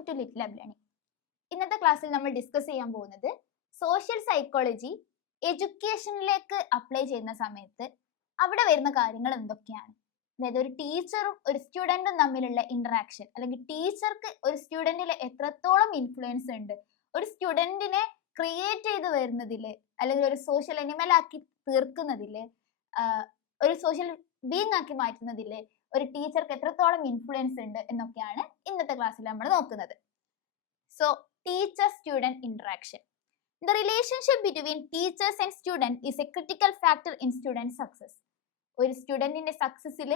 Welcome to little lab learning. ഇന്നത്തെ ക്ലാസ്സിൽ നമ്മൾ ഡിസ്കസ് ചെയ്യാൻ പോകുന്നത് സോഷ്യൽ സൈക്കോളജി എഡ്യൂക്കേഷനിലേക്ക് അപ്ലൈ ചെയ്യുന്ന സമയത്ത് അവിടെ വരുന്ന കാര്യങ്ങൾ എന്തൊക്കെയാണ്. അതായത് ഒരു ടീച്ചറും ഒരു സ്റ്റുഡൻറ്റും തമ്മിലുള്ള ഇന്ററാക്ഷൻ, അല്ലെങ്കിൽ ടീച്ചർക്ക് ഒരു സ്റ്റുഡൻറ്റിൽ എത്രത്തോളം ഇൻഫ്ലുവൻസ് ഉണ്ട്, ഒരു സ്റ്റുഡൻറ്റിനെ ക്രിയേറ്റ് ചെയ്ത് വരുന്നതിൽ അല്ലെങ്കിൽ ഒരു സോഷ്യൽ അനിമൽ ആക്കി തീർക്കുന്നതിൽ, ഒരു സോഷ്യൽ ബീങ് ആക്കി മാറ്റുന്നതിൽ ഒരു ടീച്ചർക്ക് എത്രത്തോളം ഇൻഫ്ലുവൻസ് ഉണ്ട് എന്നൊക്കെയാണ് ഇന്നത്തെ ക്ലാസ്സിൽ നമ്മൾ നോക്കുന്നത്. So teacher student interaction. The relationship between teachers and student is a critical factor in student success. ഒരു സ്റ്റുഡന്റിന്റെ സക്സസിൽ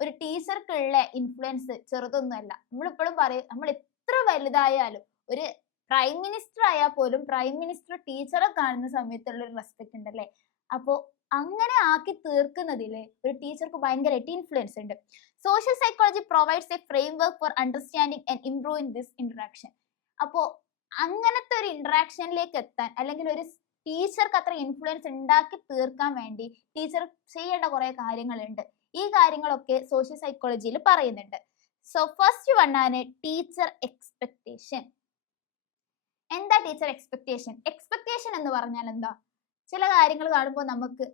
ഒരു ടീച്ചർക്കുള്ള ഇൻഫ്ലുവൻസ് ചെറുതൊന്നുമല്ല. നമ്മളിപ്പോഴും പറയും, നമ്മൾ എത്ര വലുതായാലും, ഒരു പ്രൈം മിനിസ്റ്റർ ആയാൽ പോലും പ്രൈം മിനിസ്റ്റർ ടീച്ചറെ കാണുന്ന സമയത്തുള്ള ഒരു റെസ്പെക്ട് ഉണ്ടല്ലേ. അപ്പോൾ അങ്ങനെ ആക്കി തീർക്കുന്നതിൽ ഒരു ടീച്ചർക്ക് ഭയങ്കരമായിട്ട് ഇൻഫ്ലുവൻസ് ഉണ്ട്. Social psychology provides A framework for understanding and improving this interaction. അപ്പോൾ അങ്ങനത്തെ ഒരു ഇന്ററാക്ഷനിലേക്ക് എത്താൻ, അല്ലെങ്കിൽ ഒരു ടീച്ചർക്ക് അത്ര ഇൻഫ്ലുവൻസ് ഉണ്ടാക്കി തീർക്കാൻ വേണ്ടി ടീച്ചർ ചെയ്യേണ്ട കുറെ കാര്യങ്ങളുണ്ട്. ഈ കാര്യങ്ങളൊക്കെ സോഷ്യൽ സൈക്കോളജിയിൽ പറയുന്നുണ്ട്. സോ ഫസ്റ്റ് വൺ ആണ് ടീച്ചർ എക്സ്പെക്ടേഷൻ. എന്താ ടീച്ചർ എക്സ്പെക്ടേഷൻ? എക്സ്പെക്ടേഷൻ എന്ന് പറഞ്ഞാൽ എന്താ? ചില കാര്യങ്ങൾ കാണുമ്പോൾ നമുക്ക്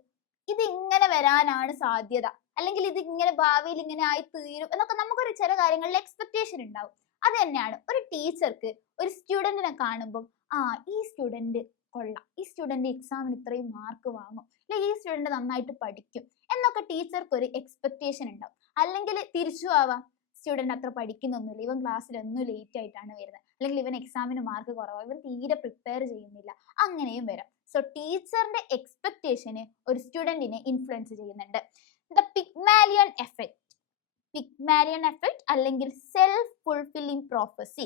ഇത് ഇങ്ങനെ വരാനാണ് സാധ്യത, അല്ലെങ്കിൽ ഇത് ഇങ്ങനെ ഭാവിയിൽ ഇങ്ങനെ ആയി തീരും എന്നൊക്കെ നമുക്കൊരു ചില കാര്യങ്ങളിൽ എക്സ്പെക്ടേഷൻ ഉണ്ടാവും. അത് തന്നെയാണ് ഒരു ടീച്ചർക്ക് ഒരു സ്റ്റുഡന്റിനെ കാണുമ്പോൾ, ഈ സ്റ്റുഡന്റ് കൊള്ളാം, ഈ സ്റ്റുഡന്റ് എക്സാമിന് ഇത്രയും മാർക്ക് വാങ്ങും, അല്ലെങ്കിൽ ഈ സ്റ്റുഡന്റ് നന്നായിട്ട് പഠിക്കും എന്നൊക്കെ ടീച്ചർക്ക് ഒരു എക്സ്പെക്ടേഷൻ ഉണ്ടാവും. അല്ലെങ്കിൽ തിരിച്ചു ആവാം, സ്റ്റുഡന്റ് അത്ര പഠിക്കുന്നൊന്നുമില്ല, ഇവൻ ക്ലാസ്സിൽ ഒന്നും ലേറ്റ് ആയിട്ടാണ് വരുന്നത്, അല്ലെങ്കിൽ ഇവൻ എക്സാമിന് മാർക്ക് കുറവാണ്, ഇവൻ തീരെ പ്രിപ്പയർ ചെയ്യുന്നില്ല, അങ്ങനെയും വരാം. സോ ടീച്ചറിന്റെ എക്സ്പെക്ടേഷന് ഒരു സ്റ്റുഡന്റിനെ ഇൻഫ്ലുവൻസ് ചെയ്യുന്നുണ്ട്. The Pygmalion effect. Pygmalion effect അല്ലെങ്കിൽ സെൽഫ് ഫുൾഫില്ലിംഗ് പ്രോഫസി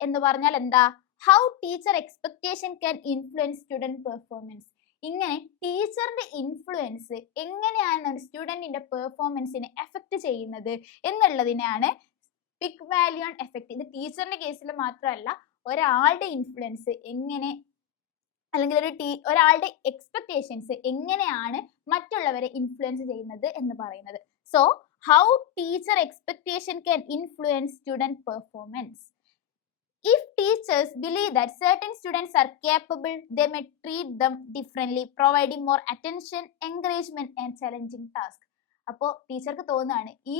എന്ന് പറഞ്ഞാൽ എന്താ? How teacher expectation can influence student performance. ഇങ്ങനെ ടീച്ചറിന്റെ ഇൻഫ്ലുവൻസ് എങ്ങനെയാണ് ഒരു സ്റ്റുഡന്റിന്റെ പെർഫോമൻസിനെ എഫക്ട് ചെയ്യുന്നത് എന്നുള്ളതിനെയാണ് പിഗ്മാലിയൻ എഫക്ട്. ഇത് ടീച്ചറിന്റെ കേസിൽ മാത്രമല്ല, ഒരാളുടെ ഇൻഫ്ലുവൻസ് എങ്ങനെ, അല്ലെങ്കിൽ ഒരാളുടെ എക്സ്പെക്ടേഷൻസ് എങ്ങനെയാണ് മറ്റുള്ളവരെ ഇൻഫ്ലുവൻസ് ചെയ്യുന്നത് എന്ന് പറയുന്നത്. So how teacher expectation can influence student performance. If teachers believe that certain students are capable, they may treat them differently, providing more attention, encouragement and challenging tasks. അപ്പോൾ ടീച്ചർക്ക് തോന്നുകയാണ് ഈ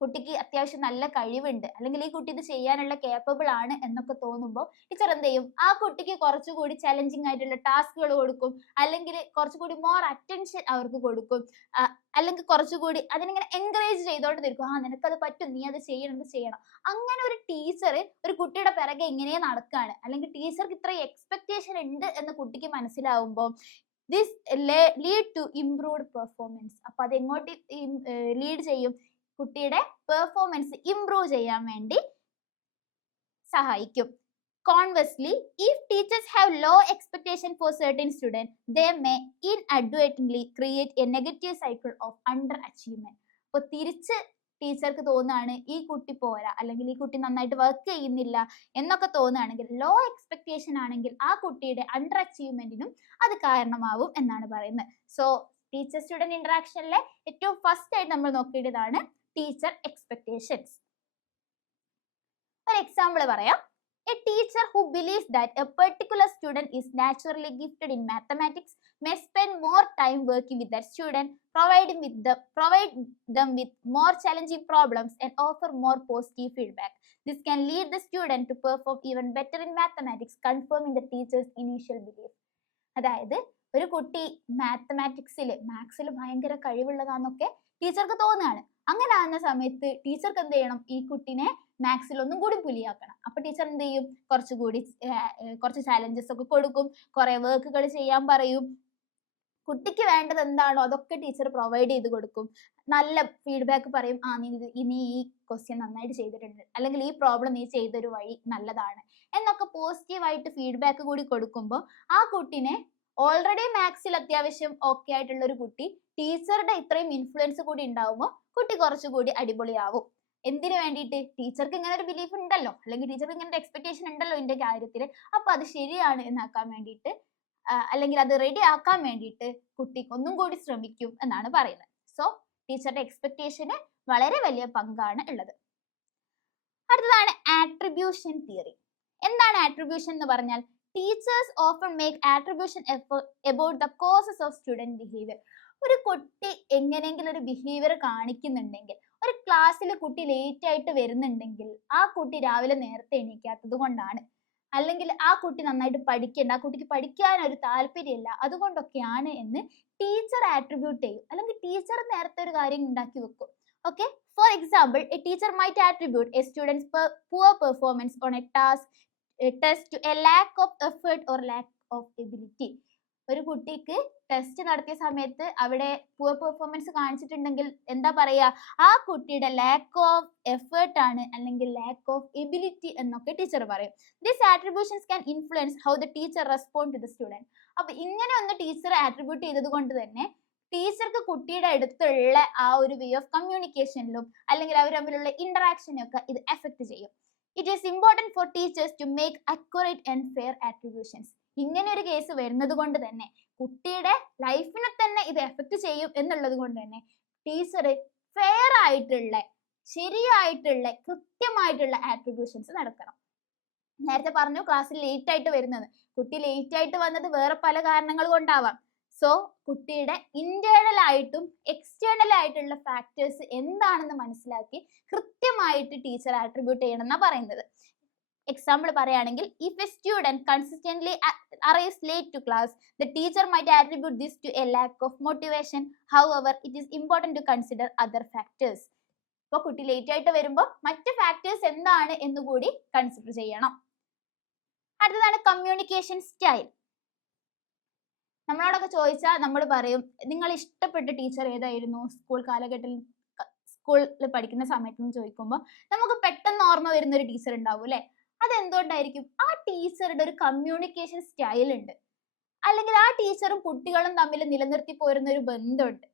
കുട്ടിക്ക് അത്യാവശ്യം നല്ല കഴിവുണ്ട്, അല്ലെങ്കിൽ ഈ കുട്ടി ഇത് ചെയ്യാനുള്ള കേപ്പബിൾ ആണ് എന്നൊക്കെ തോന്നുമ്പോൾ ടീച്ചർ എന്ത് ചെയ്യും? ആ കുട്ടിക്ക് കുറച്ചുകൂടി ചലഞ്ചിങ് ആയിട്ടുള്ള ടാസ്കുകൾ കൊടുക്കും, അല്ലെങ്കിൽ കുറച്ചുകൂടി മോർ അറ്റൻഷൻ അവർക്ക് കൊടുക്കും, അല്ലെങ്കിൽ കുറച്ചുകൂടി അതിനിങ്ങനെ എൻകറേജ് ചെയ്തോണ്ട് നിൽക്കും. നിനക്കത് പറ്റും, നീ അത് ചെയ്യണം. അങ്ങനെ ഒരു ടീച്ചർ ഒരു കുട്ടിയുടെ പിറകെ ഇങ്ങനെ നടക്കുകയാണ്, അല്ലെങ്കിൽ ടീച്ചർക്ക് ഇത്ര എക്സ്പെക്ടേഷൻ ഉണ്ട് എന്ന് കുട്ടിക്ക് മനസ്സിലാവുമ്പോൾ this lead to improved performance. അപ്പൊ അത് എങ്ങോട്ട് ലീഡ് ചെയ്യും? കുട്ടിയുടെ പെർഫോമൻസ് ഇംപ്രൂവ് ചെയ്യാൻ വേണ്ടി സഹായിക്കും. Conversely, if teachers have low expectation for certain students, they may inadvertently create a negative cycle of underachievement. അപ്പോൾ തിരിച്ച് ടീച്ചർക്ക് തോന്നുകയാണ് ഈ കുട്ടി പോരാ, അല്ലെങ്കിൽ ഈ കുട്ടി നന്നായിട്ട് വർക്ക് ചെയ്യുന്നില്ല എന്നൊക്കെ തോന്നുകയാണെങ്കിൽ, ലോ എക്സ്പെക്ടേഷൻ ആണെങ്കിൽ ആ കുട്ടിയുടെ അണ്ടർ അച്ചീവ്മെന്റിനും അത് കാരണമാവും എന്നാണ് പറയുന്നത്. സോ ടീച്ചർ സ്റ്റുഡന്റ് ഇന്ററാക്ഷനിലെ ഏറ്റവും ഫസ്റ്റ് ആയിട്ട് നമ്മൾ നോക്കേണ്ടതാണ് ടീച്ചർ എക്സ്പെക്ടേഷൻസ്. ഒരു എക്സാമ്പിൾ പറയാം. A teacher who believes that a particular student is naturally gifted in mathematics may spend more time working with that student, provide them with more challenging problems and offer more positive feedback. This can lead the student to perform even better in mathematics, confirming the teacher's initial belief. അതായത് ഒരു കുട്ടി മാത്സിൽ ഭയങ്കര കഴിവുള്ളതാന്നൊക്കെ ടീച്ചർക്ക് തോന്നുകയാണ്. അങ്ങനെ ആകുന്ന സമയത്ത് ടീച്ചർക്ക് എന്ത് ചെയ്യണം? ഈ കുട്ടിനെ മാത്സിൽ ഒന്നും കൂടി പുലിയാക്കണം. അപ്പൊ ടീച്ചർ എന്ത് ചെയ്യും? കുറച്ച് ചാലഞ്ചസ് ഒക്കെ കൊടുക്കും, കുറെ വർക്കുകൾ ചെയ്യാൻ പറയും. കുട്ടിക്ക് വേണ്ടത് എന്താണോ അതൊക്കെ ടീച്ചർ പ്രൊവൈഡ് ചെയ്ത് കൊടുക്കും. നല്ല ഫീഡ്ബാക്ക് പറയും, നീ ഈ ക്വസ്റ്റ്യൻ നന്നായിട്ട് ചെയ്തിട്ടുണ്ട്, അല്ലെങ്കിൽ ഈ പ്രോബ്ലം നീ ചെയ്തൊരു വഴി നല്ലതാണ് എന്നൊക്കെ പോസിറ്റീവായിട്ട് ഫീഡ്ബാക്ക് കൂടി കൊടുക്കുമ്പോൾ ആ കുട്ടിനെ, ഓൾറെഡി മാത്സിൽ അത്യാവശ്യം ഓക്കെ ആയിട്ടുള്ള ഒരു കുട്ടി ടീച്ചറുടെ ഇത്രയും ഇൻഫ്ലുവൻസ് കൂടി ഉണ്ടാവുമ്പോൾ കുട്ടി കുറച്ചുകൂടി അടിപൊളിയാവും. എന്തിനു വേണ്ടിയിട്ട്? ടീച്ചർക്ക് ഇങ്ങനെ ഒരു ബിലീഫ് ഉണ്ടല്ലോ, അല്ലെങ്കിൽ ടീച്ചർക്ക് ഇങ്ങനെ ഒരു എക്സ്പെക്ടേഷൻ ഉണ്ടല്ലോ ഇതിന്റെ കാര്യത്തിൽ, അപ്പൊ അത് ശരിയാണ് എന്നാക്കാൻ വേണ്ടിയിട്ട്, അല്ലെങ്കിൽ അത് റെഡി ആക്കാൻ വേണ്ടിയിട്ട് കുട്ടി ഒന്നും കൂടി ശ്രമിക്കും എന്നാണ് പറയുന്നത്. സോ ടീച്ചറുടെ എക്സ്പെക്ടേഷന് വളരെ വലിയ പങ്കാണ് ഉള്ളത്. അടുത്തതാണ് ആട്രിബ്യൂഷൻ തിയറി. എന്താണ് ആട്രിബ്യൂഷൻ എന്ന് പറഞ്ഞാൽ teachers often make attribution about the causes of student behaviour. ഒരു കുട്ടി എങ്ങനെയെങ്കിലും ഒരു ബിഹേവിയർ കാണിക്കുന്നുണ്ടെങ്കിൽ, ഒരു ക്ലാസ്സിൽ കുട്ടി ലേറ്റ് ആയിട്ട് വരുന്നുണ്ടെങ്കിൽ ആ കുട്ടി രാവിലെ നേരത്തെ എണീക്കാത്തത് കൊണ്ടാണ്, അല്ലെങ്കിൽ ആ കുട്ടി നന്നായിട്ട് പഠിക്കണ്ട, ആ കുട്ടിക്ക് പഠിക്കാൻ ഒരു താല്പര്യമില്ല, അതുകൊണ്ടൊക്കെയാണ് എന്ന് ടീച്ചർ ആട്രിബ്യൂട്ട് ചെയ്യും, അല്ലെങ്കിൽ ടീച്ചർ നേരത്തെ ഒരു കാര്യം ഉണ്ടാക്കി വെക്കും. Okay, for example A teacher might attribute A students poor performance on a task test to a lack of effort or lack of ability. ഒരു കുട്ടിക്ക് ടെസ്റ്റ് നടത്തിയ സമയത്ത് അവിടെ പുവർ പെർഫോമൻസ് കാണിച്ചിട്ടുണ്ടെങ്കിൽ എന്താ പറയാ, ആ കുട്ടിയുടെ ലാക്ക് ഓഫ് എഫേർട്ട് ആണ്, അല്ലെങ്കിൽ ലാക്ക് ഓഫ് എബിലിറ്റി എന്നൊക്കെ ടീച്ചർ പറയും. This attributions can influence how the teacher respond to the student. അപ്പൊ ഇങ്ങനെ ഒന്ന് ടീച്ചർ ആട്രിബ്യൂട്ട് ചെയ്തത് കൊണ്ട് തന്നെ ടീച്ചർക്ക് കുട്ടിയുടെ അടുത്തുള്ള ആ ഒരു വേ ഓഫ് കമ്മ്യൂണിക്കേഷനിലും അല്ലെങ്കിൽ അവർ തമ്മിലുള്ള ഇന്ററാക്ഷനും ഒക്കെ ഇത് എഫക്ട് ചെയ്യും. It is important for teachers to make accurate and fair attributions. ഇങ്ങനെ ഒരു കേസ് വരുന്നത് കൊണ്ട് തന്നെ കുട്ടിയുടെ ലൈഫിനെ തന്നെ ഇത് എഫക്ട് ചെയ്യും എന്നുള്ളത് കൊണ്ട് തന്നെ ടീച്ചർ ഫെയർ ആയിട്ടുള്ള, ശരിയായിട്ടുള്ള, കൃത്യമായിട്ടുള്ള ആട്രിബ്യൂഷൻസ് നടക്കണം. നേരത്തെ പറഞ്ഞു ക്ലാസ്സിൽ ലേറ്റ് ആയിട്ട് വരുന്നത്, കുട്ടി ലേറ്റ് ആയിട്ട് വന്നത് വേറെ പല കാരണങ്ങൾ കൊണ്ടാവാം. സോ കുട്ടിയുടെ ഇന്റേണൽ ആയിട്ടും എക്സ്റ്റേണൽ ആയിട്ടുള്ള ഫാക്ടേഴ്സ് എന്താണെന്ന് മനസ്സിലാക്കി കൃത്യമായിട്ട് ടീച്ചർ ആട്രിബ്യൂട്ട് ചെയ്യണം എന്നാ പറയുന്നത്. എക്സാമ്പിൾ പറയുകയാണെങ്കിൽ, if A student consistently arrives late to class, the teacher might attribute this to a lack of motivation. However, it is important to consider other factors. അപ്പോൾ കുട്ടി ലേറ്റ് ആയിട്ട് വരുമ്പോൾ മറ്റ് ഫാക്ടേഴ്സ് എന്താണ് എന്ന് കൂടി കൺസിഡർ ചെയ്യണം. അടുത്തതാണ് കമ്മ്യൂണിക്കേഷൻ സ്റ്റൈൽ. നമ്മളോടൊക്കെ ചോദിച്ചാൽ നമ്മൾ പറയും നിങ്ങൾ ഇഷ്ടപ്പെട്ട ടീച്ചർ ഏതായിരുന്നു സ്കൂൾ കാലഘട്ടത്തിൽ, സ്കൂളിൽ പഠിക്കുന്ന സമയത്ത് ചോദിക്കുമ്പോൾ നമുക്ക് പെട്ടെന്ന് ഓർമ്മ വരുന്ന ഒരു ടീച്ചർ ഉണ്ടാവും അല്ലെ. അതെന്തുകൊണ്ടായിരിക്കും? ആ ടീച്ചറുടെ ഒരു കമ്മ്യൂണിക്കേഷൻ സ്റ്റൈൽ ഉണ്ട്, അല്ലെങ്കിൽ ആ ടീച്ചറും കുട്ടികളും തമ്മിൽ നിലനിർത്തി പോരുന്ന ഒരു ബന്ധമുണ്ട്.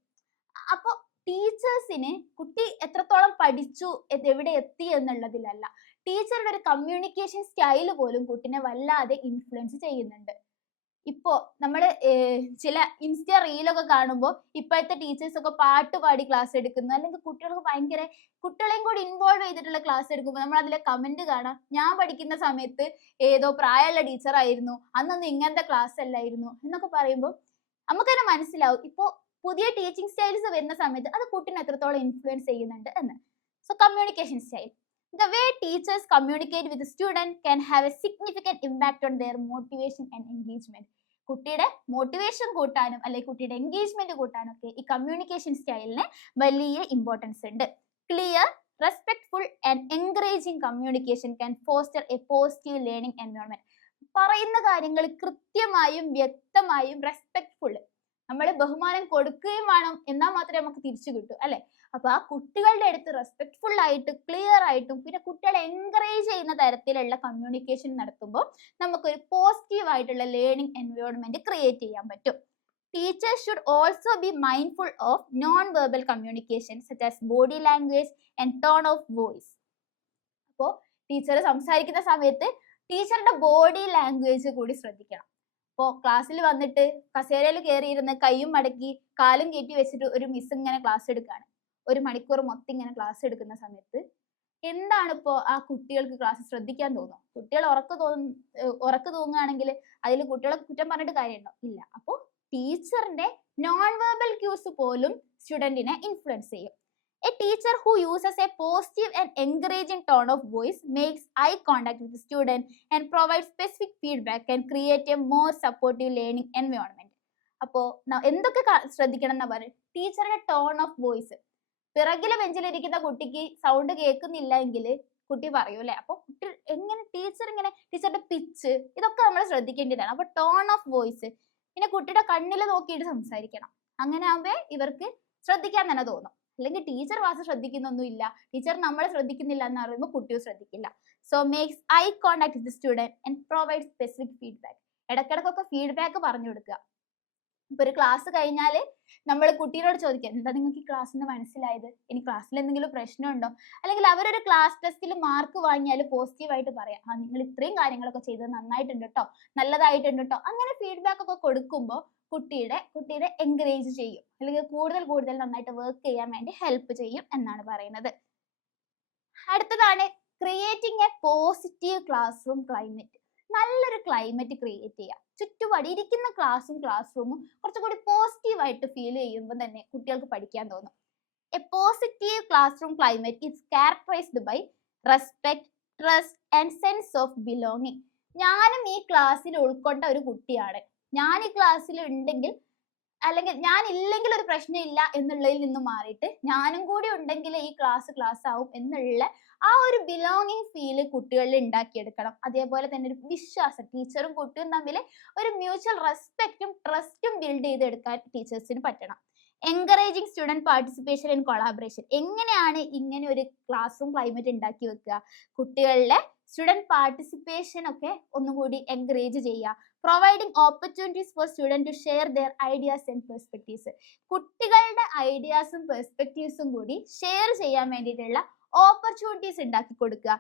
അപ്പൊ ടീച്ചേഴ്സിന് കുട്ടി എത്രത്തോളം പഠിച്ചു, എവിടെ എത്തി എന്നുള്ളതിലല്ല, ടീച്ചറുടെ ഒരു കമ്മ്യൂണിക്കേഷൻ സ്റ്റൈൽ പോലും കുട്ടിനെ വല്ലാതെ ഇൻഫ്ലുവൻസ് ചെയ്യുന്നുണ്ട്. ഇപ്പോ നമ്മള് ചില ഇൻസ്റ്റ റീലൊക്കെ കാണുമ്പോൾ ഇപ്പോഴത്തെ ടീച്ചേഴ്സ് ഒക്കെ പാട്ട് പാടി ക്ലാസ് എടുക്കുന്നു, അല്ലെങ്കിൽ കുട്ടികളെയും കൂടി ഇൻവോൾവ് ചെയ്തിട്ടുള്ള ക്ലാസ് എടുക്കുമ്പോൾ നമ്മൾ അതിലെ കമന്റ് കാണാം, ഞാൻ പഠിക്കുന്ന സമയത്ത് ഏതോ പ്രായമുള്ള ടീച്ചർ ആയിരുന്നു, അന്നൊന്നും ഇങ്ങനത്തെ ക്ലാസ് അല്ലായിരുന്നു എന്നൊക്കെ പറയുമ്പോൾ നമുക്ക് തന്നെ മനസ്സിലാവും ഇപ്പോ പുതിയ ടീച്ചിങ് സ്റ്റൈൽസ് വരുന്ന സമയത്ത് അത് കുട്ടിനെ എത്രത്തോളം ഇൻഫ്ലുവൻസ് ചെയ്യുന്നുണ്ട് എന്ന്. So communication style. The way teachers communicate with the student can have a significant impact on their motivation and engagement. കുട്ടിയുടെ മോട്ടിവേഷൻ കൂട്ടാനും അല്ലെങ്കിൽ കുട്ടിയുടെ എൻഗേജ്മെന്റ് കൂട്ടാനും ഒക്കെ ഈ കമ്മ്യൂണിക്കേഷൻ സ്റ്റൈലിന് വലിയ ഇമ്പോർട്ടൻസ് ഉണ്ട്. Clear, respectful and encouraging communication can foster A positive learning environment. പറയുന്ന കാര്യങ്ങൾ കൃത്യമായും വ്യക്തമായും റെസ്പെക്ട്ഫുൾ, നമ്മൾ ബഹുമാനം കൊടുക്കുകയും വേണം, എന്നാൽ മാത്രമേ നമുക്ക് തിരിച്ചു കിട്ടൂ അല്ലെ. അപ്പൊ ആ കുട്ടികളുടെ അടുത്ത് റെസ്പെക്ട്ഫുൾ ആയിട്ട്, ക്ലിയർ ആയിട്ടും, പിന്നെ കുട്ടികളെ എൻകറേജ് ചെയ്യുന്ന തരത്തിലുള്ള കമ്മ്യൂണിക്കേഷൻ നടത്തുമ്പോൾ നമുക്കൊരു പോസിറ്റീവ് ആയിട്ടുള്ള ലേണിംഗ് എൻവയോൺമെന്റ് ക്രിയേറ്റ് ചെയ്യാൻ പറ്റും. Teachers should also be mindful of non-verbal communication such as body language and tone of voice. അപ്പോൾ ടീച്ചർ സംസാരിക്കുന്ന സമയത്ത് ടീച്ചറുടെ ബോഡി ലാംഗ്വേജ് കൂടി ശ്രദ്ധിക്കണം. ഇപ്പോൾ ക്ലാസ്സിൽ വന്നിട്ട് കസേരയിൽ കയറിയിരുന്ന് കൈയും മടക്കി കാലും കയറ്റി വെച്ചിട്ട് ഒരു മിസ് ഇങ്ങനെ ക്ലാസ് എടുക്കുകയാണ്, 1 മണിക്കൂർ മൊത്തം ഇങ്ങനെ ക്ലാസ് എടുക്കുന്ന സമയത്ത് എന്താണ് ഇപ്പോൾ ആ കുട്ടികൾക്ക് ക്ലാസ് ശ്രദ്ധിക്കാൻ തോന്നും? കുട്ടികൾ ഉറക്ക തൂങ്ങുകയാണെങ്കിൽ അതിൽ കുട്ടികളെ കുറ്റം പറഞ്ഞിട്ട് കാര്യമുണ്ടോ? ഇല്ല. അപ്പോൾ ടീച്ചറിന്റെ നോൺ വെർബൽ ക്യൂസ് പോലും സ്റ്റുഡന്റിനെ ഇൻഫ്ലുവൻസ് ചെയ്യും. A teacher who uses a positive and encouraging tone of voice, makes eye contact with the student and provides specific feedback can create a more supportive learning environment. അപ്പോൾ എന്തൊക്കെ ശ്രദ്ധിക്കണം എന്നാ പറയുക? ടീച്ചറുടെ tone of voice. പിറകിലെ ബെഞ്ചിലിരിക്കുന്ന കുട്ടിക്ക് sound കേൾക്കുന്നില്ല എങ്കിൽ കുട്ടി പറയൂ അല്ലെ. അപ്പൊ കുട്ടി ടീച്ചറുടെ പിച്ച്, ഇതൊക്കെ നമ്മൾ ശ്രദ്ധിക്കേണ്ടതാണ്. അപ്പൊ ടോൺ ഓഫ് വോയിസ്, പിന്നെ കുട്ടിയുടെ കണ്ണിൽ നോക്കിയിട്ട് സംസാരിക്കണം. അങ്ങനെ ആകുമ്പോൾ ഇവർക്ക് ശ്രദ്ധിക്കാൻ തന്നെ തോന്നും. അല്ലെങ്കിൽ ടീച്ചർ ക്ലാസ് ശ്രദ്ധിക്കുന്നൊന്നുമില്ല, ടീച്ചർ നമ്മളെ ശ്രദ്ധിക്കുന്നില്ല എന്ന് പറയുമ്പോൾ കുട്ടിയും ശ്രദ്ധിക്കില്ല. So makes eye contact with student and provide specific feedback. ഇടയ്ക്കിടയ്ക്കൊക്കെ ഫീഡ്ബാക്ക് പറഞ്ഞു കൊടുക്കുക. ഇപ്പൊ ഒരു ക്ലാസ് കഴിഞ്ഞാൽ നമ്മൾ കുട്ടിയോട് ചോദിക്കുക, എന്താ നിങ്ങൾക്ക് ഈ ക്ലാസ്സിൽ നിന്ന് മനസ്സിലായത്, ഇനി ക്ലാസ്സിൽ എന്തെങ്കിലും പ്രശ്നമുണ്ടോ? അല്ലെങ്കിൽ അവരൊരു ക്ലാസ് ടെസ്റ്റിൽ മാർക്ക് വാങ്ങിയാൽ പോസിറ്റീവായിട്ട് പറയാം, ആ നിങ്ങൾ ഇത്രയും കാര്യങ്ങളൊക്കെ ചെയ്തത് നന്നായിട്ടുണ്ട് കേട്ടോ, നല്ലതായിട്ടുണ്ട് കേട്ടോ. അങ്ങനെ ഫീഡ്ബാക്ക് ഒക്കെ കൊടുക്കുമ്പോൾ കുട്ടിയുടെ എൻകറേജ് ചെയ്യും, അല്ലെങ്കിൽ കൂടുതൽ നന്നായിട്ട് വർക്ക് ചെയ്യാൻ വേണ്ടി ഹെൽപ്പ് ചെയ്യും എന്നാണ് പറയുന്നത്. അടുത്തതാണ് creating A positive classroom climate. നല്ലൊരു ക്ലൈമറ്റ് ക്രിയേറ്റ് ചെയ്യുക. ചുറ്റുപാട് ഇരിക്കുന്ന ക്ലാസ് റൂമും കുറച്ചുകൂടി പോസിറ്റീവായിട്ട് ഫീൽ ചെയ്യുമ്പോൾ തന്നെ കുട്ടികൾക്ക് പഠിക്കാൻ തോന്നും. A positive classroom climate is characterized by respect, trust and sense of belonging. ഞാനും ഈ ക്ലാസ്സിൽ ഉൾക്കൊണ്ട ഒരു കുട്ടിയാണ്, ഞാൻ ഈ ക്ലാസ്സിൽ ഉണ്ടെങ്കിൽ അല്ലെങ്കിൽ ഞാൻ ഇല്ലെങ്കിൽ ഒരു പ്രശ്നമില്ല എന്നുള്ളതിൽ നിന്ന് മാറിയിട്ട് ഞാനും കൂടി ഉണ്ടെങ്കിൽ ഈ ക്ലാസ് ആവും എന്നുള്ള ആ ഒരു ബിലോങ്ങിങ് ഫീല് കുട്ടികളിൽ ഉണ്ടാക്കിയെടുക്കണം. അതേപോലെ തന്നെ ഒരു വിശ്വാസം, ടീച്ചറും കുട്ടിയും തമ്മിൽ ഒരു മ്യൂച്വൽ റെസ്പെക്റ്റും ട്രസ്റ്റും ബിൽഡ് ചെയ്തെടുക്കാൻ ടീച്ചേഴ്സിന് പറ്റണം. Encouraging student participation and collaboration. എങ്ങനെയാണ് ഇങ്ങനെ ഒരു ക്ലാസ് റൂം ക്ലൈമറ്റ് ഉണ്ടാക്കി വെക്കുക? കുട്ടികളിലെ സ്റ്റുഡൻറ് പാർട്ടിസിപ്പേഷൻ ഒക്കെ ഒന്നുകൂടി എൻകറേജ് ചെയ്യുക. Providing opportunities for student to share their ideas and perspectives. കുട്ടികളുടെ ഐഡിയാസും പെർസ്പെക്റ്റീവ്സും കൂടി ഷെയർ ചെയ്യാൻ വേണ്ടിയിട്ടുള്ള ഓപ്പർച്യൂണിറ്റീസ് ഉണ്ടാക്കി കൊടുക്കുക.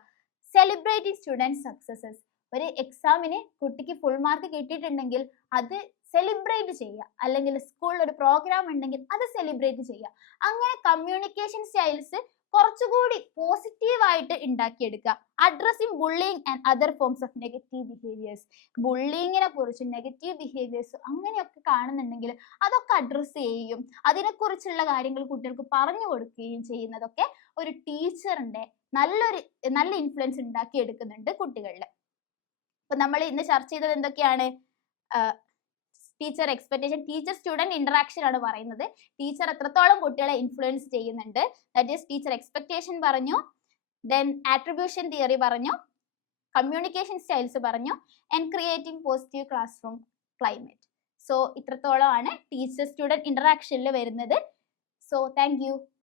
Celebrating student successes. ഒരു എക്സാമിന് കുട്ടിക്ക് ഫുൾ മാർക്ക് കിട്ടിയിട്ടുണ്ടെങ്കിൽ അത് സെലിബ്രേറ്റ് ചെയ്യുക, അല്ലെങ്കിൽ സ്കൂളിൽ ഒരു പ്രോഗ്രാം ഉണ്ടെങ്കിൽ അത് സെലിബ്രേറ്റ് ചെയ്യുക. അങ്ങനെ കമ്മ്യൂണിക്കേഷൻ സ്റ്റൈൽസ് കുറച്ചുകൂടി പോസിറ്റീവായിട്ട് ഉണ്ടാക്കിയെടുക്കുക. Addressing bullying and other forms of negative behaviours. ബുള്ളിങ്ങിനെ കുറിച്ച്, നെഗറ്റീവ് ബിഹേവിയേഴ്സ് അങ്ങനെയൊക്കെ കാണുന്നുണ്ടെങ്കിൽ അതൊക്കെ അഡ്രസ്സ് ചെയ്യുകയും അതിനെക്കുറിച്ചുള്ള കാര്യങ്ങൾ കുട്ടികൾക്ക് പറഞ്ഞു കൊടുക്കുകയും ചെയ്യുന്നതൊക്കെ ഒരു ടീച്ചറിന്റെ നല്ല ഇൻഫ്ലുവൻസ് ഉണ്ടാക്കിയെടുക്കുന്നുണ്ട് കുട്ടികളിൽ. അപ്പൊ നമ്മൾ ഇന്ന് ചർച്ച ചെയ്തത് എന്തൊക്കെയാണ്? Teacher expectation, teacher student interaction ആണ് പറയുന്നത്. ടീച്ചർ എത്രത്തോളം കുട്ടികളെ ഇൻഫ്ലുവൻസ് ചെയ്യുന്നുണ്ട്, ദാറ്റ് ഈസ് ടീച്ചർ എക്സ്പെക്ടേഷൻ പറഞ്ഞു, ദെൻ ആട്രിബ്യൂഷൻ തിയറി പറഞ്ഞു, കമ്മ്യൂണിക്കേഷൻ സ്റ്റൈൽസ് പറഞ്ഞു, and creating positive classroom climate. So ഇത്രത്തോളമാണ് ടീച്ചർ സ്റ്റുഡന്റ് ഇന്ററാക്ഷനിൽ വരുന്നത്. So thank U.